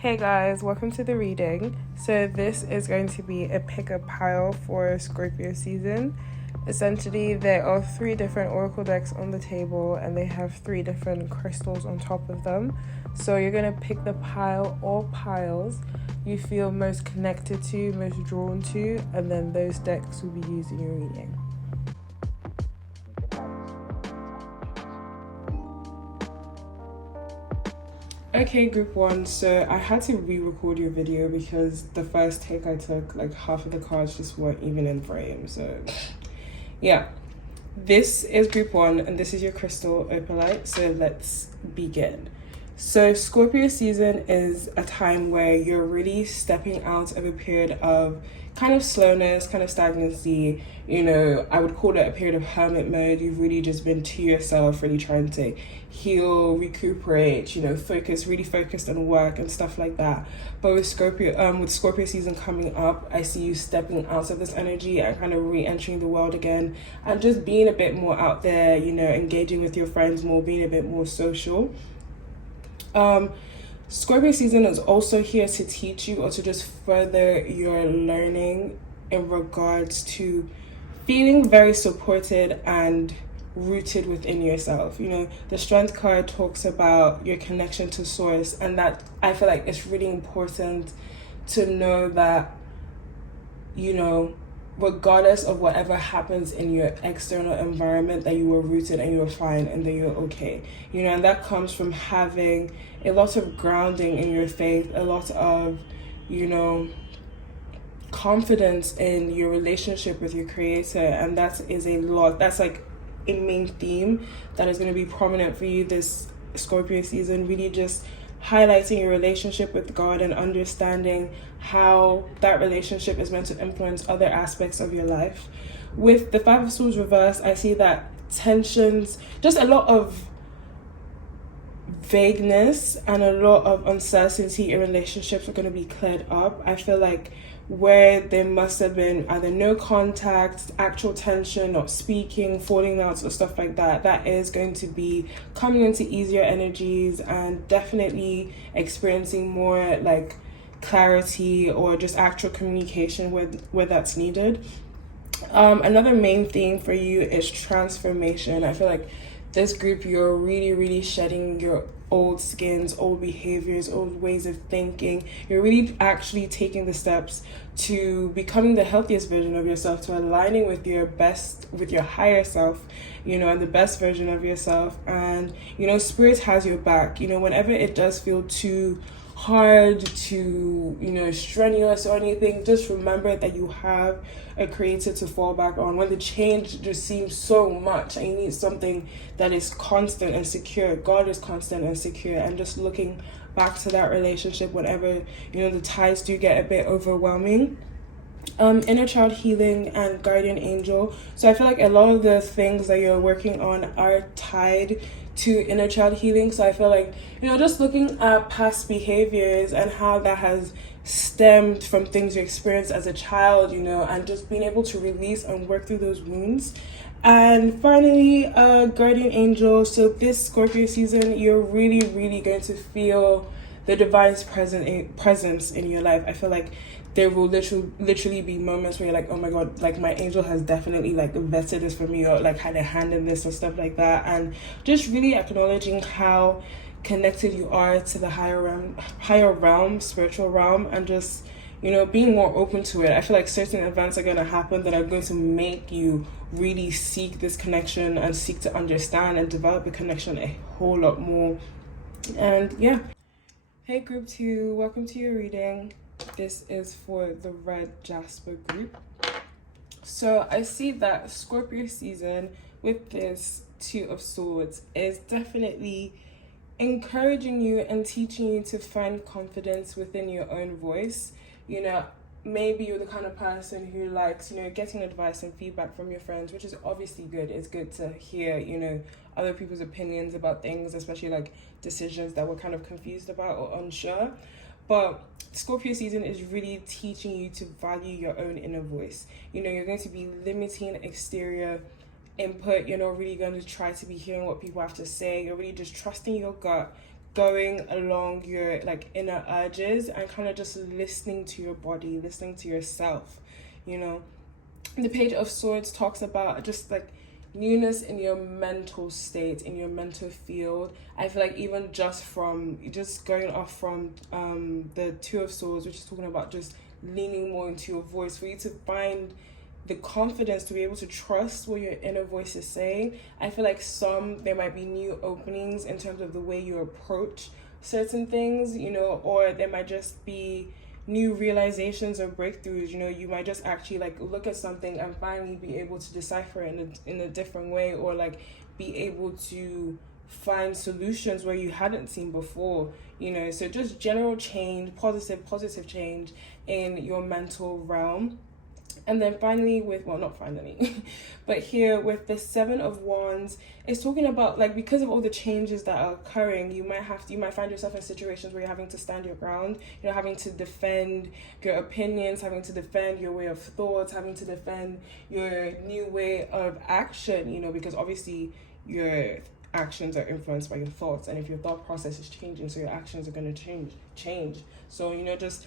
Hey guys, welcome to the reading. So this is going to be a pick a pile for Scorpio season. Essentially, there are 3 different oracle decks on the table and they have 3 different crystals on top of them. So you're going to pick the pile or piles you feel most connected to, most drawn to, and then those decks will be used in your reading. Okay, group 1, so I had to re-record your video because the first take I took, like half of the cards just weren't even in frame, so yeah. This is group 1 and this is your crystal opalite, so let's begin. So Scorpio season is a time where you're really stepping out of a period of kind of slowness, kind of stagnancy. I would call it a period of hermit mode. You've really just been to yourself, really trying to heal, recuperate, really focused on work and stuff like that. But with Scorpio season coming up, I see you stepping out of this energy and kind of re-entering the world again and just being a bit more out there, engaging with your friends more, being a bit more social. Scorpio season is also here to teach you or to just further your learning in regards to feeling very supported and rooted within yourself. The strength card talks about your connection to source, and that I feel like it's really important to know that, regardless of whatever happens in your external environment, that you are rooted and you are fine and that you're okay. And that comes from having a lot of grounding in your faith, a lot of, confidence in your relationship with your creator. And that is a lot. That's like a main theme that is going to be prominent for you this Scorpio season, really just highlighting your relationship with God and understanding how that relationship is meant to influence other aspects of your life. With the 5 of Swords reversed, I see that tensions, just a lot of vagueness and a lot of uncertainty in relationships are going to be cleared up. I feel like where there must have been either no contact, actual tension, not speaking, falling out or stuff like that, that is going to be coming into easier energies and definitely experiencing more like clarity or just actual communication where that's needed. Another main theme for you is transformation. I feel like this group, you're really shedding your old skins, old behaviors, old ways of thinking. You're really actually taking the steps to becoming the healthiest version of yourself, to aligning with your higher self, and the best version of yourself. And spirit has your back. Whenever it does feel too hard, to strenuous or anything, just remember that you have a creator to fall back on. When the change just seems so much and you need something that is constant and secure, God is constant and secure. And just looking back to that relationship whenever the tides do get a bit overwhelming. Inner child healing and guardian angel. So I feel like a lot of the things that you're working on are tied to inner child healing. So I feel like, just looking at past behaviors and how that has stemmed from things you experienced as a child, and just being able to release and work through those wounds. And finally, guardian angel. So this Scorpio season, you're really going to feel the divine's presence in your life. I feel like there will literally be moments where you're like, oh my God, like my angel has definitely like vetted this for me, or like had a hand in this and stuff like that. And just really acknowledging how connected you are to the higher realm, spiritual realm, and just being more open to it. I feel like certain events are going to happen that are going to make you really seek this connection and seek to understand and develop a connection a whole lot more. And yeah. Hey group 2, welcome to your reading. This is for the red jasper group. So I see that Scorpio season with this 2 of Swords is definitely encouraging you and teaching you to find confidence within your own voice. Maybe you're the kind of person who likes, getting advice and feedback from your friends, which is obviously good. It's good to hear, other people's opinions about things, especially like decisions that we're kind of confused about or unsure. But Scorpio season is really teaching you to value your own inner voice. You're going to be limiting exterior input. You're not really going to try to be hearing what people have to say. You're really just trusting your gut, going along your like inner urges and kind of just listening to your body, listening to yourself, you know. The Page of Swords talks about just like newness in your mental state, in your mental field. I feel like even just going off from the Two of Swords, which is talking about just leaning more into your voice, for you to find the confidence to be able to trust what your inner voice is saying. I feel like there might be new openings in terms of the way you approach certain things, you know, or there might just be new realizations or breakthroughs. You know, you might just actually like look at something and finally be able to decipher it in a different way, or like be able to find solutions where you hadn't seen before, you know. So just general change, positive change in your mental realm. And then finally not finally, but here with the Seven of Wands, it's talking about like, because of all the changes that are occurring, you might find yourself in situations where you're having to stand your ground, you know, having to defend your opinions, having to defend your way of thoughts, having to defend your new way of action, you know, because obviously your actions are influenced by your thoughts, and if your thought process is changing, so your actions are going to change. So, you know, just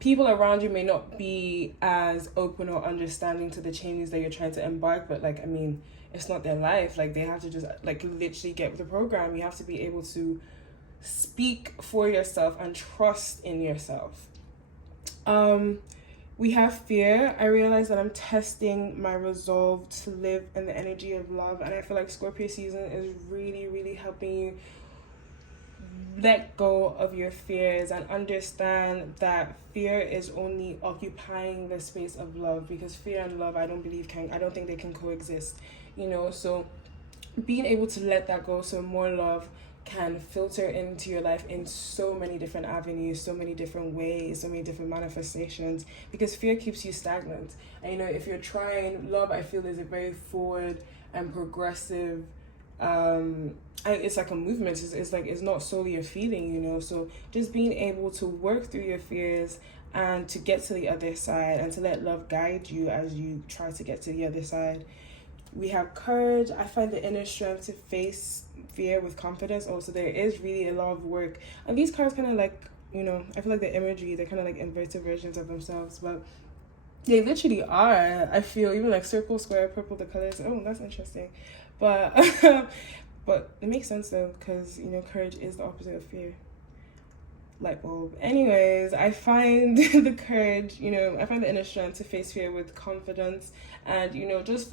people around you may not be as open or understanding to the changes that you're trying to embark, but like, I mean, it's not their life. Like, they have to just like literally get with the program. You have to be able to speak for yourself and trust in yourself. We have fear. I realize that I'm testing my resolve to live in the energy of love, and I feel like Scorpio season is really, really helping you let go of your fears and understand that fear is only occupying the space of love, because fear and love, I don't think they can coexist, you know. So being able to let that go, so more love can filter into your life in so many different avenues, so many different ways, so many different manifestations, because fear keeps you stagnant. And you know, if you're trying, love, I feel, is a very forward and progressive it's like a movement. It's not solely a feeling, you know. So just being able to work through your fears and to get to the other side, and to let love guide you as you try to get to the other side. We have courage. I find the inner strength to face fear with confidence. Also, there is really a lot of work, and these cards kind of like, you know, I feel like the imagery, they're kind of like inverted versions of themselves, but they literally are. I feel even like circle, square, purple, the colors. Oh, that's interesting. But but it makes sense though, because, you know, courage is the opposite of fear. Light bulb. Anyways, I find the courage, you know, I find the inner strength to face fear with confidence, and, you know, just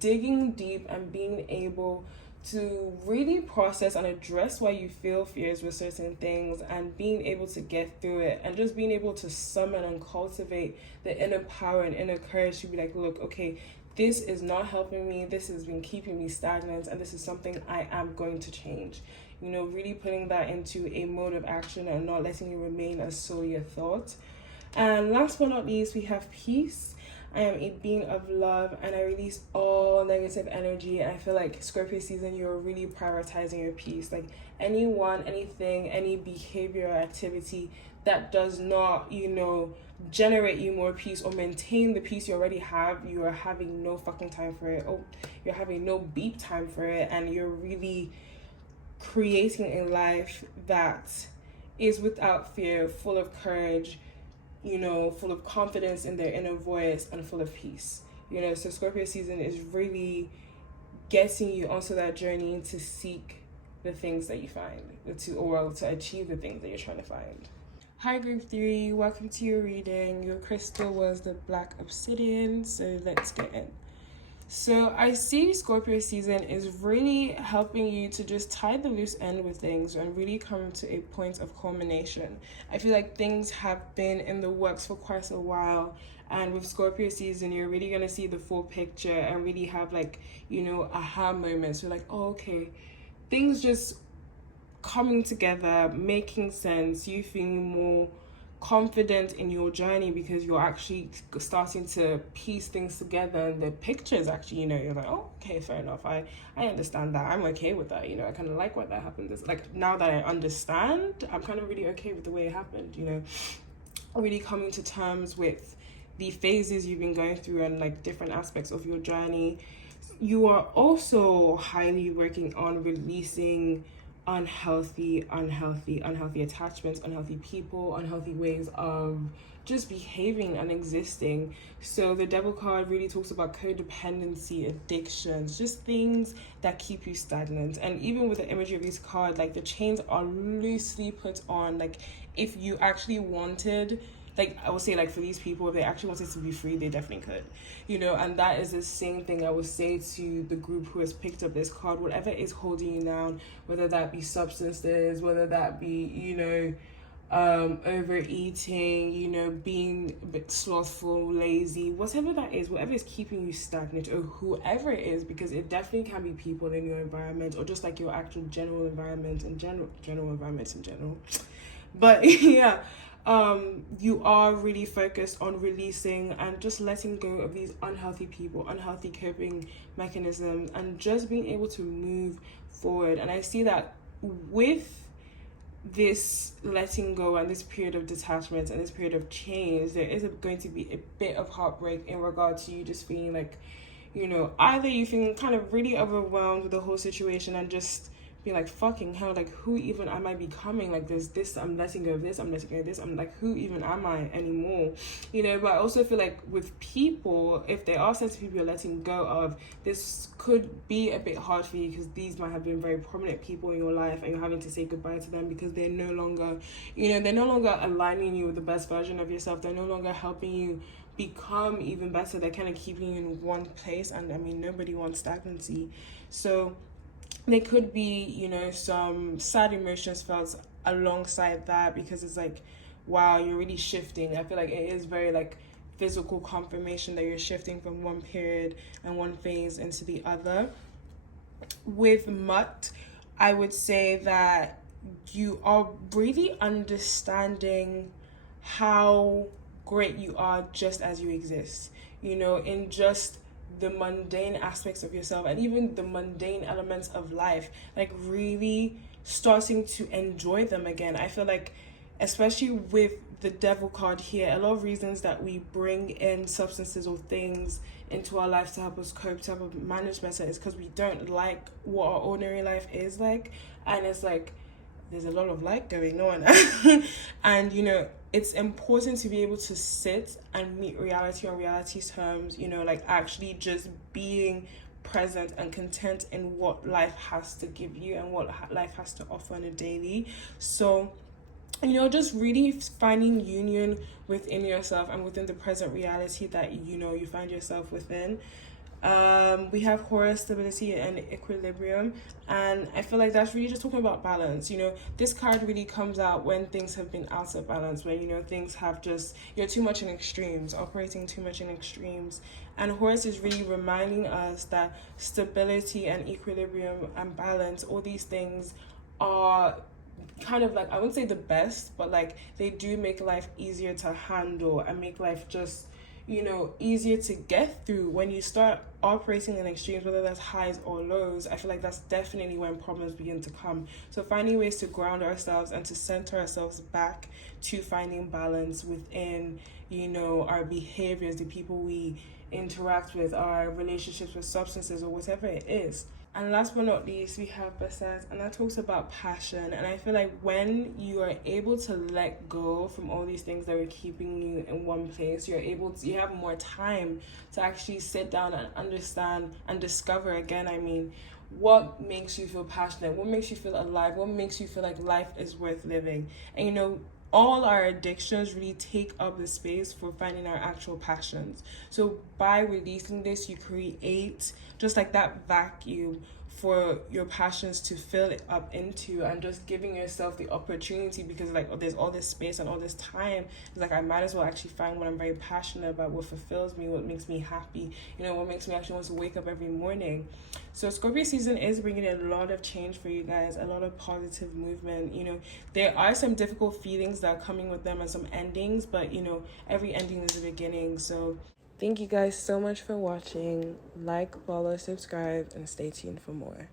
digging deep and being able to really process and address why you feel fears with certain things, and being able to get through it, and just being able to summon and cultivate the inner power and inner courage to be like, look, okay, this is not helping me, this has been keeping me stagnant, and this is something I am going to change. You know, really putting that into a mode of action and not letting it remain as solely a thought. And last but not least, we have peace. I am a being of love, and I release all negative energy. I feel like Scorpio season, you're really prioritizing your peace. Like anyone, anything, any behavior or activity that does not, you know, generate you more peace or maintain the peace you already have, you are having no fucking time for it. Oh, you're having no beat time for it, and you're really creating a life that is without fear, full of courage, you know, full of confidence in their inner voice, and full of peace. You know, so Scorpio season is really getting you onto that journey to seek the things that you find, to achieve the things that you're trying to find. Hi group 3, welcome to your reading. Your crystal was the black obsidian, so let's get in. So I see Scorpio season is really helping you to just tie the loose end with things and really come to a point of culmination. I feel like things have been in the works for quite a while, and with Scorpio season, you're really going to see the full picture and really have, like, you know, aha moments. You're like, oh, okay, things just coming together, making sense, you feeling more confident in your journey because you're actually starting to piece things together, and the picture is actually, you know, you're like, oh, okay, fair enough, I understand that, I'm okay with that, you know, I kind of like what that happened. It's like, now that I understand, I'm kind of really okay with the way it happened, you know, really coming to terms with the phases you've been going through and like different aspects of your journey. You are also highly working on releasing unhealthy attachments, unhealthy people, unhealthy ways of just behaving and existing. So the devil card really talks about codependency, addictions, just things that keep you stagnant. And even with the imagery of these cards, like the chains are loosely put on. Like if you actually wanted, like I would say, like for these people, if they actually wanted to be free, they definitely could, you know. And that is the same thing I would say to the group who has picked up this card. Whatever is holding you down, whether that be substances, whether that be, you know, overeating, you know, being a bit slothful, lazy, whatever that is, whatever is keeping you stagnant, or whoever it is, because it definitely can be people in your environment, or just like your actual general environment and general environments in general. But yeah, you are really focused on releasing and just letting go of these unhealthy people, unhealthy coping mechanisms, and just being able to move forward. And I see that with this letting go and this period of detachment and this period of change, there is going to be a bit of heartbreak in regard to you just feeling like, you know, either you feeling kind of really overwhelmed with the whole situation and just be like, fucking hell, like who even am I becoming? Like there's this, I'm letting go of this, I'm letting go of this, I'm like, who even am I anymore? You know, but I also feel like with people, if there are certain people you're letting go of, this could be a bit hard for you because these might have been very prominent people in your life and you're having to say goodbye to them because they're no longer, you know, they're no longer aligning you with the best version of yourself. They're no longer helping you become even better. They're kind of keeping you in one place, and I mean, nobody wants stagnancy. So there could be, you know, some sad emotions felt alongside that, because it's like, wow, you're really shifting. I feel like it is very like physical confirmation that you're shifting from one period and one phase into the other. With Mutt, I would say that you are really understanding how great you are just as you exist, you know, in just the mundane aspects of yourself and even the mundane elements of life, like really starting to enjoy them again. I feel like, especially with the devil card here, a lot of reasons that we bring in substances or things into our life to help us cope, to help us manage better, is because we don't like what our ordinary life is like. And it's like, there's a lot of light going on. And, you know, it's important to be able to sit and meet reality on reality's terms, you know, like actually just being present and content in what life has to give you and what life has to offer on a daily. So, you know, just really finding union within yourself and within the present reality that, you know, you find yourself within. We have Horus, stability and equilibrium, and I feel like that's really just talking about balance. You know, this card really comes out when things have been out of balance, when, you know, things have just, you're too much in extremes, operating too much in extremes. And Horus is really reminding us that stability and equilibrium and balance, all these things are kind of like, I wouldn't say the best, but like they do make life easier to handle and make life just, you know, easier to get through. When you start operating in extremes, whether that's highs or lows, I feel like that's definitely when problems begin to come. So finding ways to ground ourselves and to center ourselves back to finding balance within, you know, our behaviors, the people we interact with, our relationships with substances or whatever it is. And last but not least, we have Basset, and that talks about passion. And I feel like when you are able to let go from all these things that are keeping you in one place, you have more time to actually sit down and understand and discover again, I mean, what makes you feel passionate, what makes you feel alive, what makes you feel like life is worth living. And, you know, all our addictions really take up the space for finding our actual passions. So by releasing this, you create just like that vacuum for your passions to fill it up into, and just giving yourself the opportunity, because like, oh, there's all this space and all this time, it's like I might as well actually find what I'm very passionate about, what fulfills me, what makes me happy, you know, what makes me actually want to wake up every morning. So Scorpio season is bringing a lot of change for you guys, a lot of positive movement. You know, there are some difficult feelings that are coming with them and some endings, but you know, every ending is a beginning. So thank you guys so much for watching. Like, follow, subscribe, and stay tuned for more.